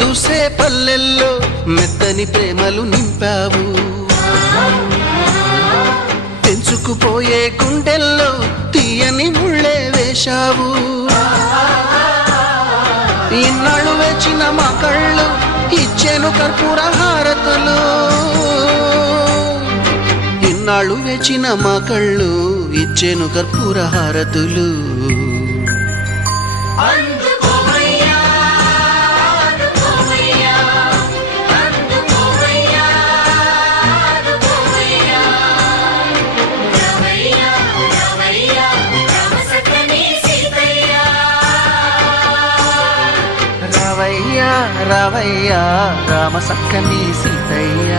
దూసే పల్లెల్లో మెత్తని ప్రేమలు నింపావు. తెంచుకుపోయే గుండెల్లో తీయని ముళ్ళే వేశావు. ఇన్నాళ్ళు వేచిన మా కళ్ళు ఇచ్చేను కర్పూర హారతులు. ఇన్నాళ్ళు వేచిన మా కళ్ళు ఇచ్చేను కర్పూర హారతులు. రావయ్యా రావయ్యా రామ సక్కని సీతయ్య.